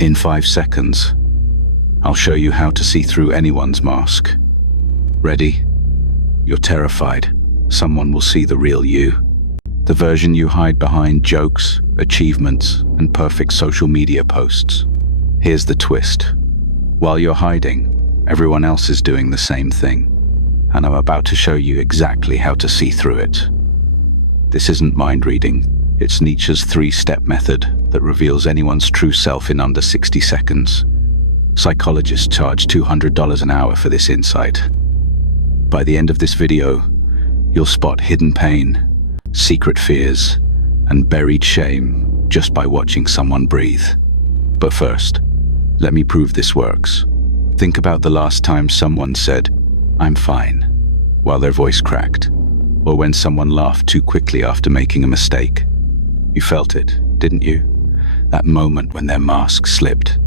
In 5 seconds, I'll show you how to see through anyone's mask. Ready? You're terrified. Someone will see the real you. The version you hide behind jokes, achievements, and perfect social media posts. Here's the twist. While you're hiding, everyone else is doing the same thing. And I'm about to show you exactly how to see through it. This isn't mind reading. It's Nietzsche's 3-step method that reveals anyone's true self in under 60 seconds. Psychologists charge $200 an hour for this insight. By the end of this video, you'll spot hidden pain, secret fears, and buried shame just by watching someone breathe. But first, let me prove this works. Think about the last time someone said, "I'm fine," while their voice cracked, or when someone laughed too quickly after making a mistake. You felt it, didn't you? That moment when their mask slipped.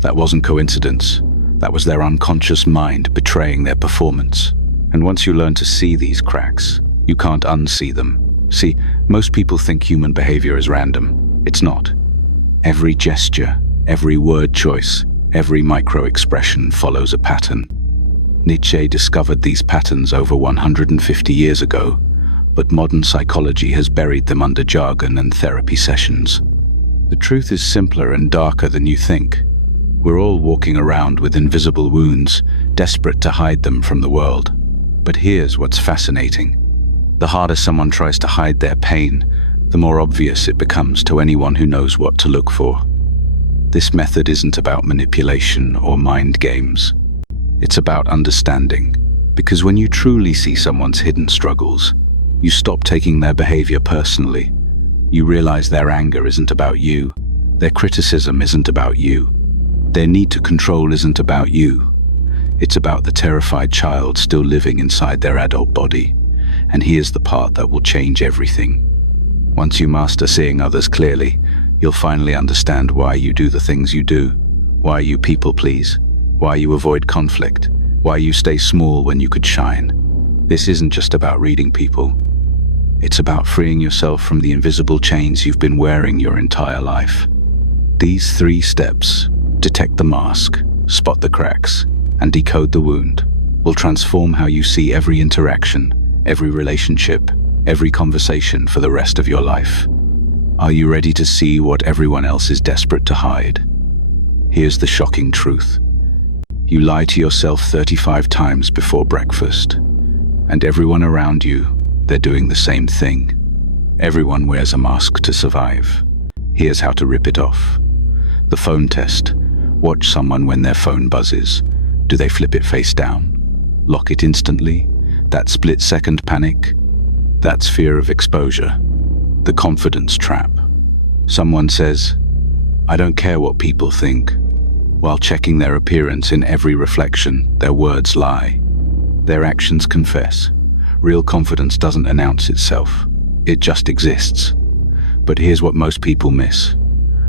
That wasn't coincidence. That was their unconscious mind betraying their performance. And once you learn to see these cracks, you can't unsee them. See, most people think human behavior is random. It's not. Every gesture, every word choice, every micro-expression follows a pattern. Nietzsche discovered these patterns over 150 years ago, but modern psychology has buried them under jargon and therapy sessions. The truth is simpler and darker than you think. We're all walking around with invisible wounds, desperate to hide them from the world. But here's what's fascinating. The harder someone tries to hide their pain, the more obvious it becomes to anyone who knows what to look for. This method isn't about manipulation or mind games. It's about understanding, because when you truly see someone's hidden struggles, you stop taking their behavior personally. You realize their anger isn't about you, their criticism isn't about you, their need to control isn't about you. It's about the terrified child still living inside their adult body. And here's the part that will change everything. Once you master seeing others clearly, you'll finally understand why you do the things you do, why you people please, why you avoid conflict, why you stay small when you could shine. This isn't just about reading people. It's about freeing yourself from the invisible chains you've been wearing your entire life. These 3 steps, detect the mask, spot the cracks, and decode the wound, will transform how you see every interaction, every relationship, every conversation for the rest of your life. Are you ready to see what everyone else is desperate to hide? Here's the shocking truth. You lie to yourself 35 times before breakfast, and everyone around you, they're doing the same thing. Everyone wears a mask to survive. Here's how to rip it off. The phone test. Watch someone when their phone buzzes. Do they flip it face down? Lock it instantly? That split-second panic? That's fear of exposure. The confidence trap. Someone says, "I don't care what people think," while checking their appearance in every reflection, their words lie. Their actions confess. Real confidence doesn't announce itself. It just exists. But here's what most people miss.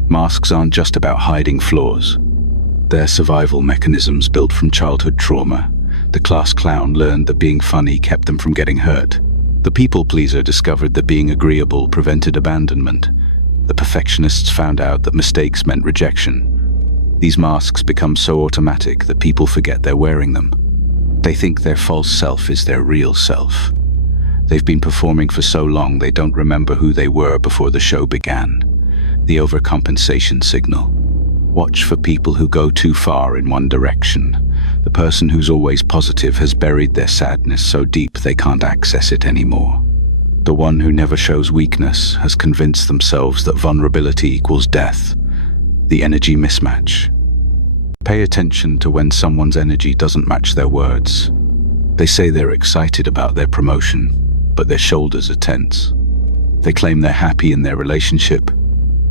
Masks aren't just about hiding flaws. They're survival mechanisms built from childhood trauma. The class clown learned that being funny kept them from getting hurt. The people pleaser discovered that being agreeable prevented abandonment. The perfectionists found out that mistakes meant rejection. These masks become so automatic that people forget they're wearing them. They think their false self is their real self. They've been performing for so long they don't remember who they were before the show began. The overcompensation signal. Watch for people who go too far in one direction. The person who's always positive has buried their sadness so deep they can't access it anymore. The one who never shows weakness has convinced themselves that vulnerability equals death. The energy mismatch. Pay attention to when someone's energy doesn't match their words. They say they're excited about their promotion, but their shoulders are tense. They claim they're happy in their relationship,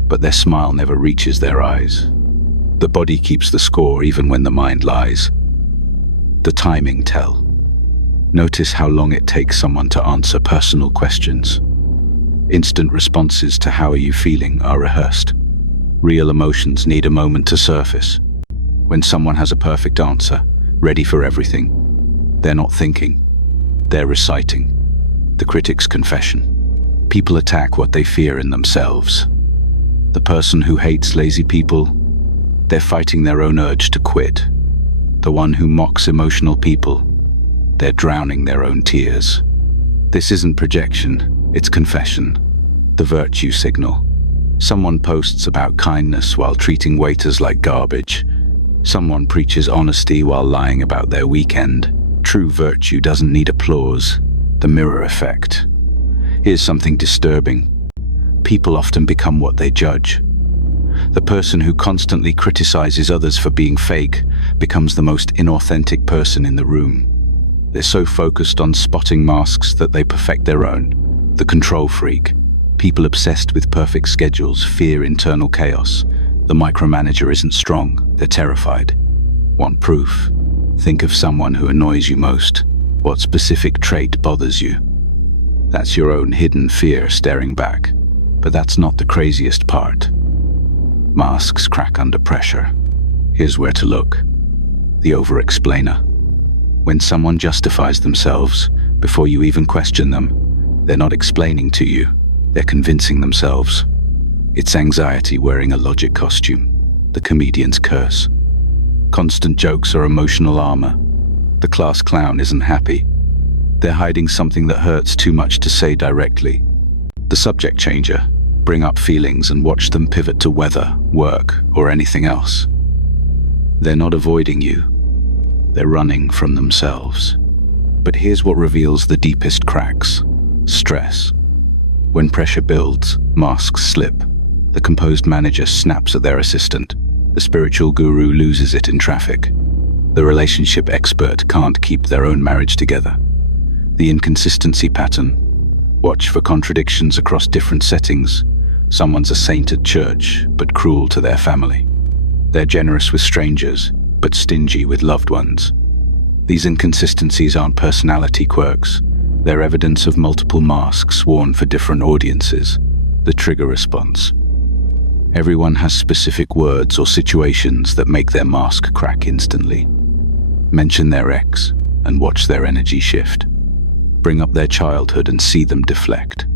but their smile never reaches their eyes. The body keeps the score even when the mind lies. The timing tell. Notice how long it takes someone to answer personal questions. Instant responses to "how are you feeling" are rehearsed. Real emotions need a moment to surface. When someone has a perfect answer, ready for everything, they're not thinking, they're reciting. The critic's confession. People attack what they fear in themselves. The person who hates lazy people They're fighting their own urge to quit. The one who mocks emotional people, they're drowning their own tears. This isn't projection, it's confession. The virtue signal. Someone posts about kindness while treating waiters like garbage. Someone preaches honesty while lying about their weekend. True virtue doesn't need applause. The mirror effect. Here's something disturbing. People often become what they judge. The person who constantly criticizes others for being fake becomes the most inauthentic person in the room. They're so focused on spotting masks that they perfect their own. The control freak. People obsessed with perfect schedules fear internal chaos. The micromanager isn't strong, they're terrified. Want proof? Think of someone who annoys you most. What specific trait bothers you? That's your own hidden fear staring back. But that's not the craziest part. Masks crack under pressure. Here's where to look. The over-explainer. When someone justifies themselves before you even question them, they're not explaining to you, they're convincing themselves. It's anxiety wearing a logic costume, the comedian's curse. Constant jokes are emotional armor. The class clown isn't happy. They're hiding something that hurts too much to say directly. The subject changer. Bring up feelings and watch them pivot to weather, work, or anything else. They're not avoiding you. They're running from themselves. But here's what reveals the deepest cracks. Stress. When pressure builds, masks slip. The composed manager snaps at their assistant. The spiritual guru loses it in traffic. The relationship expert can't keep their own marriage together. The inconsistency pattern. Watch for contradictions across different settings. Someone's a saint at church, but cruel to their family. They're generous with strangers, but stingy with loved ones. These inconsistencies aren't personality quirks. They're evidence of multiple masks worn for different audiences. The trigger response. Everyone has specific words or situations that make their mask crack instantly. Mention their ex and watch their energy shift. Bring up their childhood and see them deflect.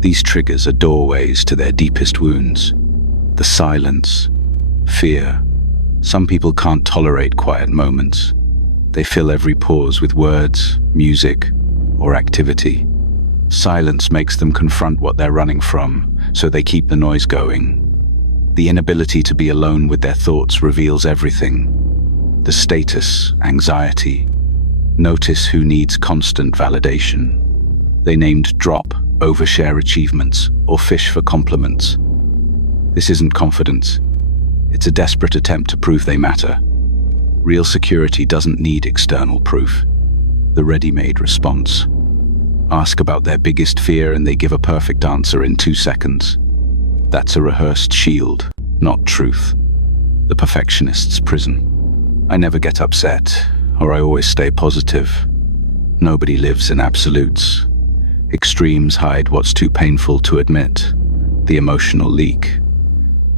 These triggers are doorways to their deepest wounds. The silence, fear. Some people can't tolerate quiet moments. They fill every pause with words, music, or activity. Silence makes them confront what they're running from, so they keep the noise going. The inability to be alone with their thoughts reveals everything. The status, anxiety. Notice who needs constant validation. They named drop, overshare achievements, or fish for compliments. This isn't confidence. It's a desperate attempt to prove they matter. Real security doesn't need external proof. The ready-made response. Ask about their biggest fear and they give a perfect answer in 2 seconds. That's a rehearsed shield, not truth. The perfectionist's prison. I never get upset, or I always stay positive. Nobody lives in absolutes. Extremes hide what's too painful to admit. The emotional leak.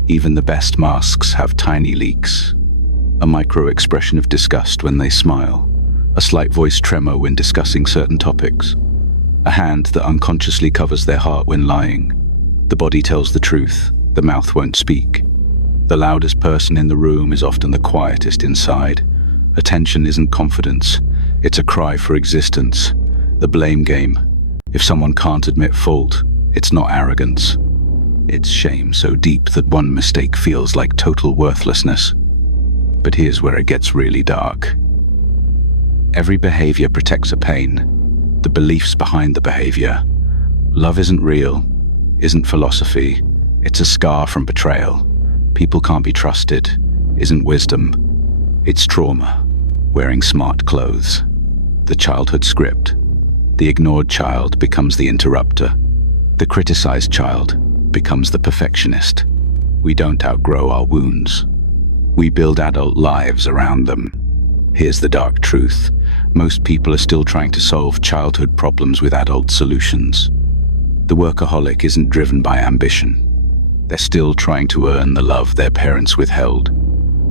Even the best masks have tiny leaks. A micro-expression of disgust when they smile. A slight voice tremor when discussing certain topics. A hand that unconsciously covers their heart when lying. The body tells the truth, the mouth won't speak. The loudest person in the room is often the quietest inside. Attention isn't confidence, it's a cry for existence. The blame game. If someone can't admit fault, it's not arrogance. It's shame so deep that one mistake feels like total worthlessness. But here's where it gets really dark. Every behavior protects a pain. The beliefs behind the behavior. Love isn't real, isn't philosophy. It's a scar from betrayal. People can't be trusted, isn't wisdom. It's trauma, wearing smart clothes. The childhood script. The ignored child becomes the interrupter. The criticized child becomes the perfectionist. We don't outgrow our wounds. We build adult lives around them. Here's the dark truth. Most people are still trying to solve childhood problems with adult solutions. The workaholic isn't driven by ambition. They're still trying to earn the love their parents withheld.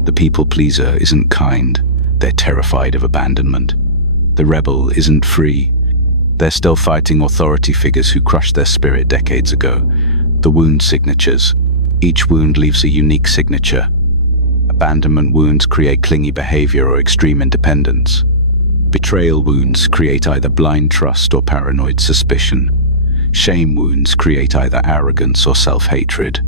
The people pleaser isn't kind. They're terrified of abandonment. The rebel isn't free. They're still fighting authority figures who crushed their spirit decades ago. The wound signatures. Each wound leaves a unique signature. A Abandonment wounds create clingy behavior or extreme independence. Betrayal wounds create either blind trust or paranoid suspicion. Shame wounds create either arrogance or self-hatred.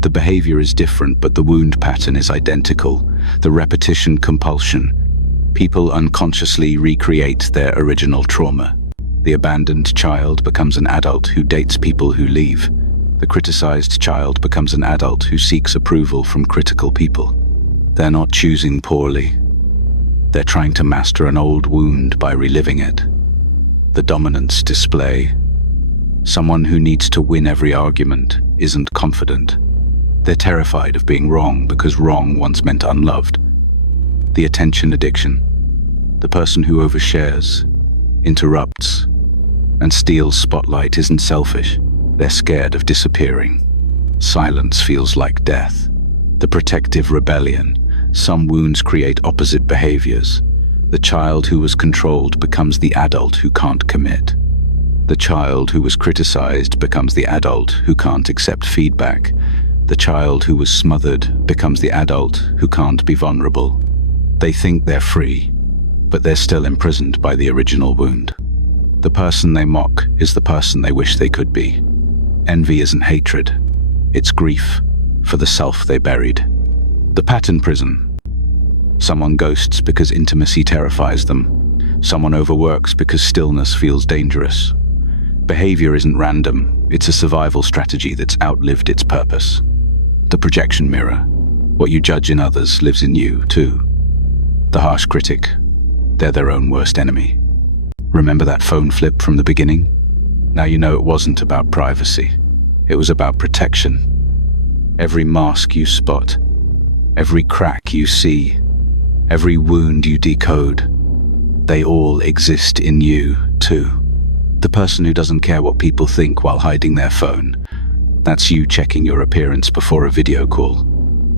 The behavior is different, but the wound pattern is identical. The repetition compulsion. People unconsciously recreate their original trauma. The abandoned child becomes an adult who dates people who leave. The criticized child becomes an adult who seeks approval from critical people. They're not choosing poorly. They're trying to master an old wound by reliving it. The dominance display. Someone who needs to win every argument isn't confident. They're terrified of being wrong because wrong once meant unloved. The attention addiction. The person who overshares, interrupts, and steals spotlight isn't selfish. They're scared of disappearing. Silence feels like death. The protective rebellion. Some wounds create opposite behaviors. The child who was controlled becomes the adult who can't commit. The child who was criticized becomes the adult who can't accept feedback. The child who was smothered becomes the adult who can't be vulnerable. They think they're free, but they're still imprisoned by the original wound. The person they mock is the person they wish they could be. Envy isn't hatred, it's grief for the self they buried. The pattern prison. Someone ghosts because intimacy terrifies them. Someone overworks because stillness feels dangerous. Behavior isn't random, it's a survival strategy that's outlived its purpose. The projection mirror. What you judge in others lives in you, too. The harsh critic. They're their own worst enemy. Remember that phone flip from the beginning? Now you know it wasn't about privacy. It was about protection. Every mask you spot, every crack you see, every wound you decode, they all exist in you, too. The person who doesn't care what people think while hiding their phone. That's you checking your appearance before a video call.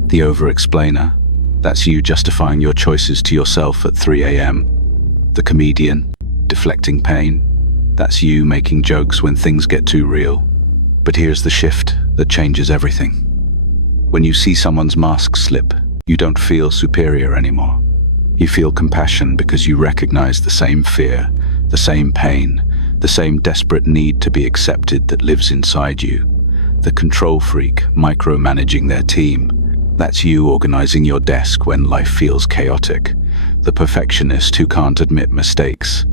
The over-explainer. That's you justifying your choices to yourself at 3 a.m. The comedian, deflecting pain. That's you making jokes when things get too real. But here's the shift that changes everything. When you see someone's mask slip, you don't feel superior anymore. You feel compassion because you recognize the same fear, the same pain, the same desperate need to be accepted that lives inside you. The control freak micromanaging their team. That's you organizing your desk when life feels chaotic. The perfectionist who can't admit mistakes.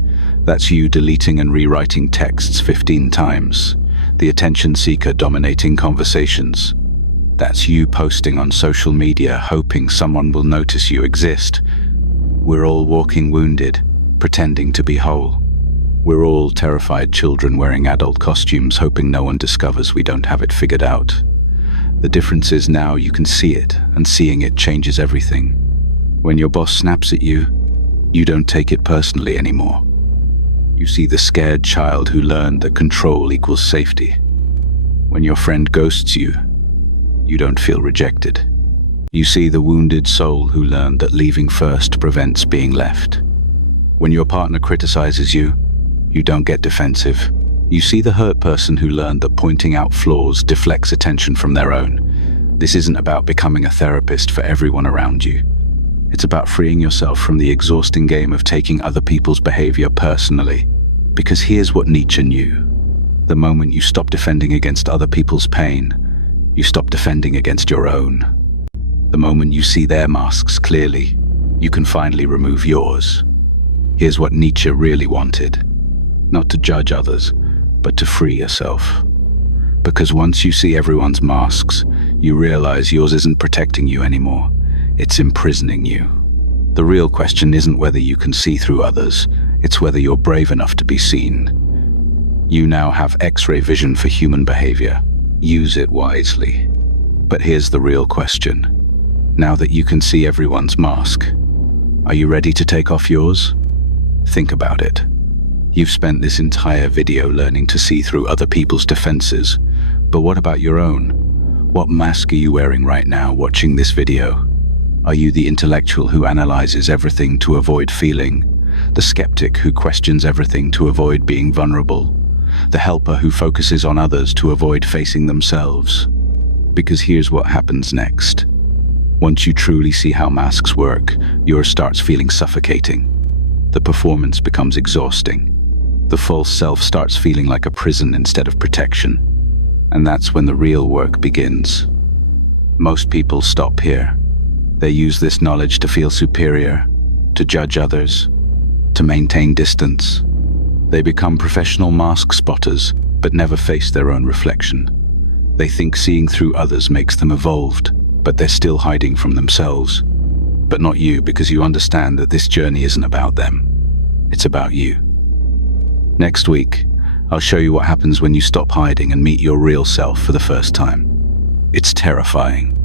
That's you deleting and rewriting texts 15 times. The attention seeker dominating conversations. That's you posting on social media hoping someone will notice you exist. We're all walking wounded, pretending to be whole. We're all terrified children wearing adult costumes hoping no one discovers we don't have it figured out. The difference is now you can see it, and seeing it changes everything. When your boss snaps at you, you don't take it personally anymore. You see the scared child who learned that control equals safety. When your friend ghosts you, you don't feel rejected. You see the wounded soul who learned that leaving first prevents being left. When your partner criticizes you, you don't get defensive. You see the hurt person who learned that pointing out flaws deflects attention from their own. This isn't about becoming a therapist for everyone around you. It's about freeing yourself from the exhausting game of taking other people's behavior personally. Because here's what Nietzsche knew. The moment you stop defending against other people's pain, you stop defending against your own. The moment you see their masks clearly, you can finally remove yours. Here's what Nietzsche really wanted. Not to judge others, but to free yourself. Because once you see everyone's masks, you realize yours isn't protecting you anymore. It's imprisoning you. The real question isn't whether you can see through others, it's whether you're brave enough to be seen. You now have X-ray vision for human behavior. Use it wisely. But here's the real question. Now that you can see everyone's mask, are you ready to take off yours? Think about it. You've spent this entire video learning to see through other people's defenses, but what about your own? What mask are you wearing right now watching this video? Are you the intellectual who analyzes everything to avoid feeling? The skeptic who questions everything to avoid being vulnerable? The helper who focuses on others to avoid facing themselves? Because here's what happens next. Once you truly see how masks work, yours starts feeling suffocating. The performance becomes exhausting. The false self starts feeling like a prison instead of protection. And that's when the real work begins. Most people stop here. They use this knowledge to feel superior, to judge others, to maintain distance. They become professional mask spotters, but never face their own reflection. They think seeing through others makes them evolved, but they're still hiding from themselves. But not you, because you understand that this journey isn't about them. It's about you. Next week, I'll show you what happens when you stop hiding and meet your real self for the first time. It's terrifying.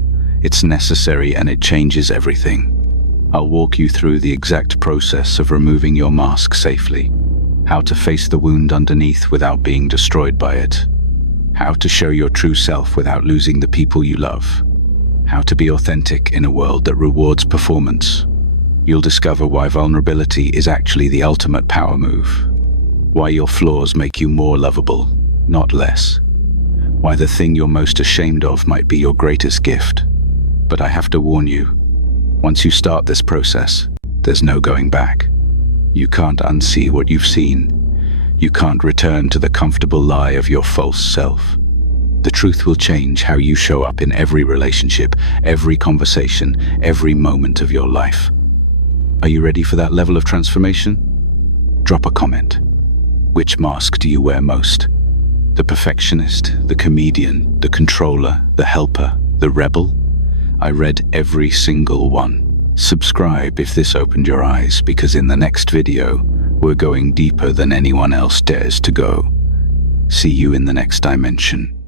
It's necessary, and it changes everything. I'll walk you through the exact process of removing your mask safely, how to face the wound underneath without being destroyed by it, how to show your true self without losing the people you love, how to be authentic in a world that rewards performance. You'll discover why vulnerability is actually the ultimate power move, why your flaws make you more lovable, not less, why the thing you're most ashamed of might be your greatest gift. But I have to warn you, once you start this process, there's no going back. You can't unsee what you've seen. You can't return to the comfortable lie of your false self. The truth will change how you show up in every relationship, every conversation, every moment of your life. Are you ready for that level of transformation? Drop a comment. Which mask do you wear most? The perfectionist, the comedian, the controller, the helper, the rebel? I read every single one. Subscribe if this opened your eyes, because in the next video, we're going deeper than anyone else dares to go. See you in the next dimension.